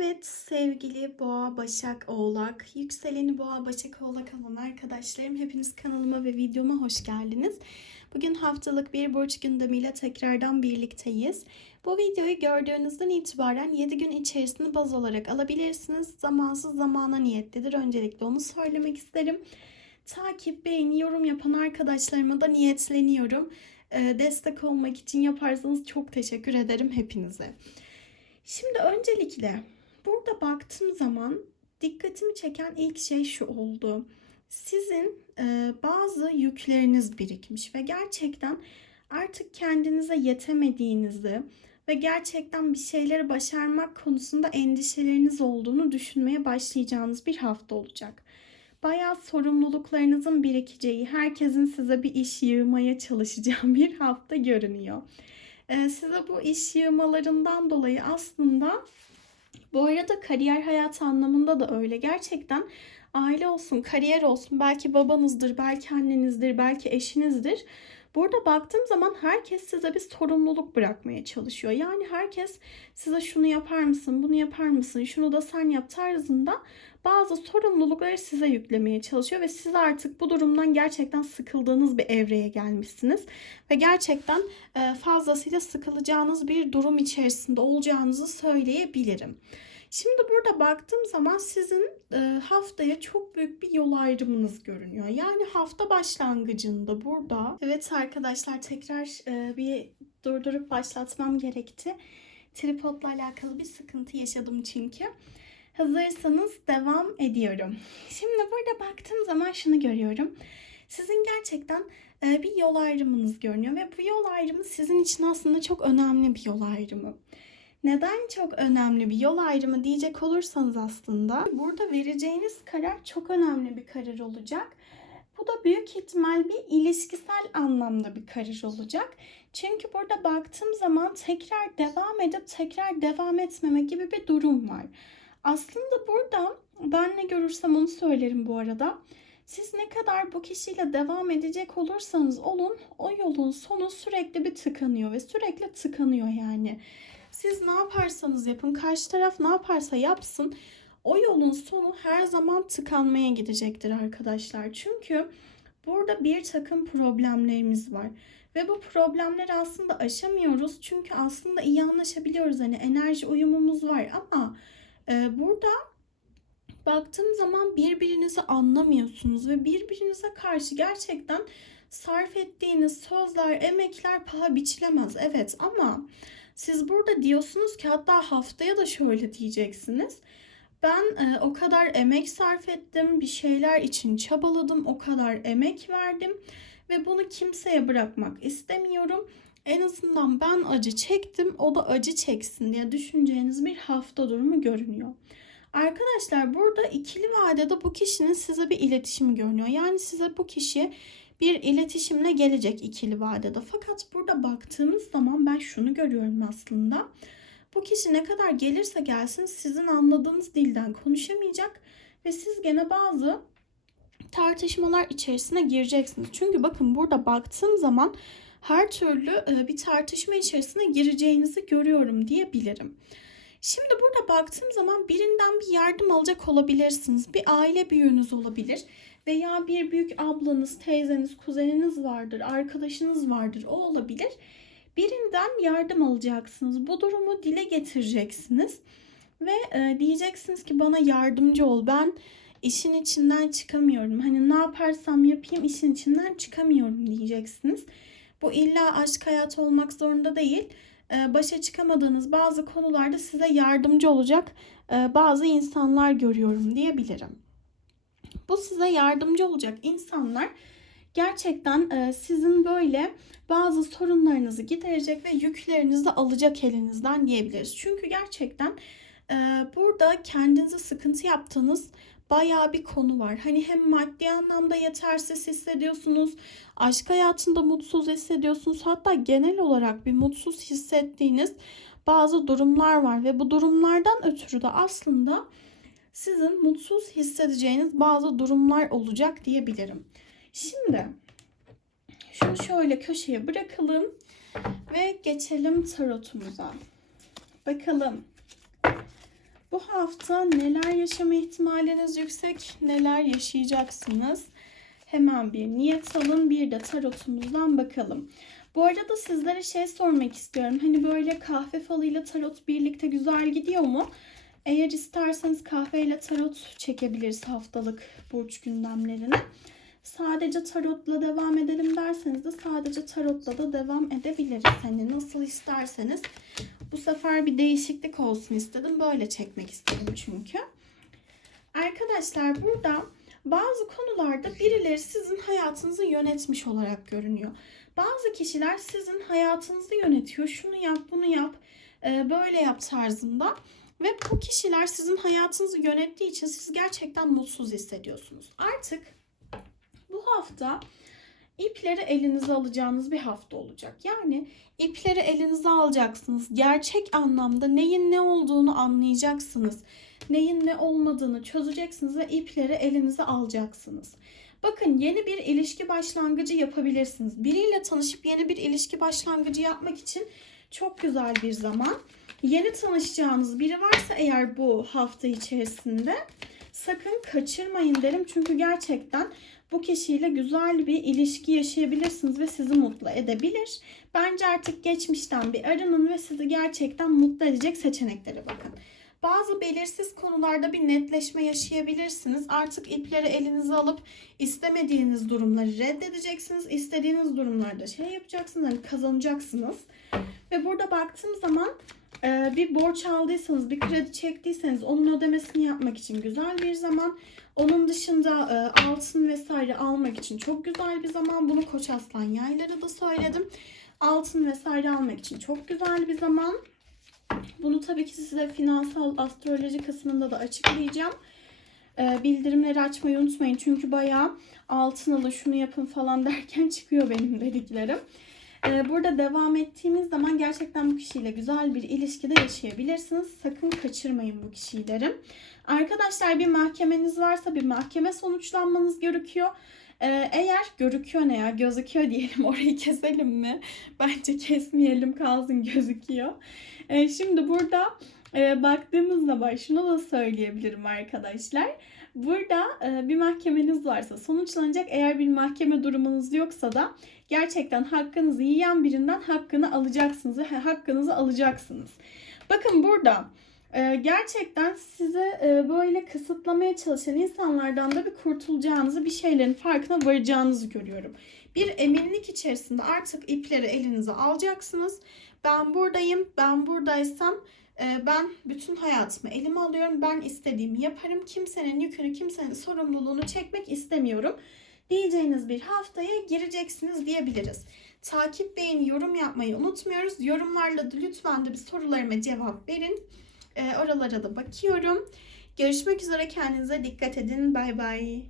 Evet sevgili Boğa, Başak, Oğlak, yükseleni Boğa, Başak, Oğlak olan arkadaşlarım hepiniz kanalıma ve videoma hoş geldiniz. Bugün haftalık bir burç gündemiyle tekrardan birlikteyiz. Bu videoyu gördüğünüzden itibaren 7 gün içerisinde baz olarak alabilirsiniz. Zamansız zamana niyetlidir. Öncelikle onu söylemek isterim. Takip, beğeni, yorum yapan arkadaşlarıma da niyetleniyorum. Ee, destek olmak için yaparsanız çok teşekkür ederim hepinize. Şimdi öncelikle burada baktığım zaman dikkatimi çeken ilk şey şu oldu. Sizin e, bazı yükleriniz birikmiş ve gerçekten artık kendinize yetemediğinizi ve gerçekten bir şeyleri başarmak konusunda endişeleriniz olduğunu düşünmeye başlayacağınız bir hafta olacak. Bayağı sorumluluklarınızın birikeceği, herkesin size bir iş yığmaya çalışacağı bir hafta görünüyor. Ee, size bu iş yığmalarından dolayı aslında bu arada kariyer hayatı anlamında da öyle. Gerçekten aile olsun, kariyer olsun, belki babanızdır, belki annenizdir, belki eşinizdir. Burada baktığım zaman herkes size bir sorumluluk bırakmaya çalışıyor. Yani herkes size şunu yapar mısın, bunu yapar mısın, şunu da sen yap tarzında bazı sorumlulukları size yüklemeye çalışıyor ve siz artık bu durumdan gerçekten sıkıldığınız bir evreye gelmişsiniz ve gerçekten e, fazlasıyla sıkılacağınız bir durum içerisinde olacağınızı söyleyebilirim. Şimdi burada baktığım zaman sizin e, haftaya çok büyük bir yol ayrımınız görünüyor. Yani hafta başlangıcında burada. Evet arkadaşlar tekrar e, bir durdurup başlatmam gerekti. Tripodla alakalı bir sıkıntı yaşadım çünkü. Hazırsanız devam ediyorum. Şimdi burada baktığım zaman şunu görüyorum. Sizin gerçekten e, bir yol ayrımınız görünüyor ve bu yol ayrımı sizin için aslında çok önemli bir yol ayrımı. Neden çok önemli bir yol ayrımı diyecek olursanız aslında burada vereceğiniz karar çok önemli bir karar olacak. Bu da büyük ihtimal bir ilişkisel anlamda bir karar olacak. Çünkü burada baktığım zaman tekrar devam edip tekrar devam etmeme gibi bir durum var. Aslında burada ben ne görürsem onu söylerim bu arada. Siz ne kadar bu kişiyle devam edecek olursanız olun o yolun sonu sürekli bir tıkanıyor ve sürekli tıkanıyor yani. Siz ne yaparsanız yapın, karşı taraf ne yaparsa yapsın o yolun sonu her zaman tıkanmaya gidecektir arkadaşlar. Çünkü burada bir takım problemlerimiz var. Ve bu problemleri aslında aşamıyoruz. Çünkü aslında iyi anlaşabiliyoruz. Hani enerji uyumumuz var ama burada baktığım zaman birbirinizi anlamıyorsunuz ve birbirinize karşı gerçekten sarf ettiğiniz sözler, emekler paha biçilemez. Evet ama siz burada diyorsunuz ki hatta haftaya da şöyle diyeceksiniz. Ben e, o kadar emek sarf ettim, bir şeyler için çabaladım, o kadar emek verdim ve bunu kimseye bırakmak istemiyorum. En azından ben acı çektim, o da acı çeksin diye düşüneceğiniz bir hafta durumu görünüyor. Arkadaşlar burada ikili vadede bu kişinin size bir iletişimi görünüyor. Yani size bu kişi bir iletişimle gelecek ikili vadede. Fakat burada baktığımız zaman ben şunu görüyorum aslında. Bu kişi ne kadar gelirse gelsin sizin anladığınız dilden konuşamayacak ve siz gene bazı tartışmalar içerisine gireceksiniz. Çünkü bakın burada baktığım zaman her türlü bir tartışma içerisine gireceğinizi görüyorum diyebilirim. Şimdi burada baktığım zaman birinden bir yardım alacak olabilirsiniz. Bir aile büyüğünüz olabilir veya bir büyük ablanız, teyzeniz, kuzeniniz vardır, arkadaşınız vardır. O olabilir. Birinden yardım alacaksınız. Bu durumu dile getireceksiniz ve e, diyeceksiniz ki bana yardımcı ol. Ben işin içinden çıkamıyorum. Hani ne yaparsam yapayım işin içinden çıkamıyorum diyeceksiniz. Bu illa aşk hayatı olmak zorunda değil. E, başa çıkamadığınız bazı konularda size yardımcı olacak e, bazı insanlar görüyorum diyebilirim. Bu size yardımcı olacak insanlar gerçekten e, sizin böyle bazı sorunlarınızı giderecek ve yüklerinizi alacak elinizden diyebiliriz. Çünkü gerçekten burada kendinize sıkıntı yaptığınız bayağı bir konu var. Hani hem maddi anlamda yetersiz hissediyorsunuz, aşk hayatında mutsuz hissediyorsunuz. Hatta genel olarak bir mutsuz hissettiğiniz bazı durumlar var ve bu durumlardan ötürü de aslında sizin mutsuz hissedeceğiniz bazı durumlar olacak diyebilirim. Şimdi şunu şöyle köşeye bırakalım ve geçelim tarotumuza. Bakalım Bu hafta neler yaşama ihtimaliniz yüksek, neler yaşayacaksınız? Hemen bir niyet alın, bir de tarotumuzdan bakalım. Bu arada sizlere şey sormak istiyorum. Hani böyle kahve falıyla tarot birlikte güzel gidiyor mu? Eğer isterseniz kahveyle tarot çekebiliriz haftalık burç gündemlerini. Sadece tarotla devam edelim derseniz de sadece tarotla da devam edebiliriz. Hani nasıl isterseniz. Bu sefer bir değişiklik olsun istedim. Böyle çekmek istedim çünkü. Arkadaşlar burada bazı konularda birileri sizin hayatınızı yönetmiş olarak görünüyor. Bazı kişiler sizin hayatınızı yönetiyor. Şunu yap, bunu yap, e, böyle yap tarzında. Ve bu kişiler sizin hayatınızı yönettiği için siz gerçekten mutsuz hissediyorsunuz. Artık bu hafta ipleri elinize alacağınız bir hafta olacak. Yani ipleri elinize alacaksınız. Gerçek anlamda neyin ne olduğunu anlayacaksınız. Neyin ne olmadığını çözeceksiniz ve ipleri elinize alacaksınız. Bakın yeni bir ilişki başlangıcı yapabilirsiniz. Biriyle tanışıp yeni bir ilişki başlangıcı yapmak için çok güzel bir zaman. Yeni tanışacağınız biri varsa eğer bu hafta içerisinde sakın kaçırmayın derim. Çünkü gerçekten bu kişiyle güzel bir ilişki yaşayabilirsiniz ve sizi mutlu edebilir. Bence artık geçmişten bir arının ve sizi gerçekten mutlu edecek seçeneklere bakın. Bazı belirsiz konularda bir netleşme yaşayabilirsiniz. Artık ipleri elinize alıp istemediğiniz durumları reddedeceksiniz. İstediğiniz durumlarda şey yapacaksınız, hani kazanacaksınız. Ve burada baktığım zaman e, bir borç aldıysanız, bir kredi çektiyseniz onun ödemesini yapmak için güzel bir zaman. Onun dışında e, altın vesaire almak için çok güzel bir zaman. Bunu Koç Aslan yayları da söyledim. Altın vesaire almak için çok güzel bir zaman. Bunu tabii ki size finansal astroloji kısmında da açıklayacağım. E, bildirimleri açmayı unutmayın. Çünkü bayağı altın alın şunu yapın falan derken çıkıyor benim dediklerim. E, burada devam ettiğimiz zaman gerçekten bu kişiyle güzel bir ilişkide yaşayabilirsiniz. Sakın kaçırmayın bu kişiyi derim. Arkadaşlar bir mahkemeniz varsa bir mahkeme sonuçlanmanız gerekiyor. Ee, eğer görüküyor ne ya gözüküyor diyelim orayı keselim mi? Bence kesmeyelim kalsın gözüküyor. Ee, şimdi burada e, baktığımız zaman şunu da söyleyebilirim arkadaşlar. Burada e, bir mahkemeniz varsa sonuçlanacak. Eğer bir mahkeme durumunuz yoksa da gerçekten hakkınızı yiyen birinden hakkını alacaksınız hakkınızı alacaksınız. Bakın burada ee, gerçekten size e, böyle kısıtlamaya çalışan insanlardan da bir kurtulacağınızı, bir şeylerin farkına varacağınızı görüyorum. Bir eminlik içerisinde artık ipleri elinize alacaksınız. Ben buradayım, ben buradaysam e, ben bütün hayatımı elime alıyorum. Ben istediğimi yaparım. Kimsenin yükünü, kimsenin sorumluluğunu çekmek istemiyorum. Diyeceğiniz bir haftaya gireceksiniz diyebiliriz. Takip, beğeni, yorum yapmayı unutmuyoruz. Yorumlarla da lütfen de bir sorularıma cevap verin. E, oralara da bakıyorum. Görüşmek üzere kendinize dikkat edin. Bay bay.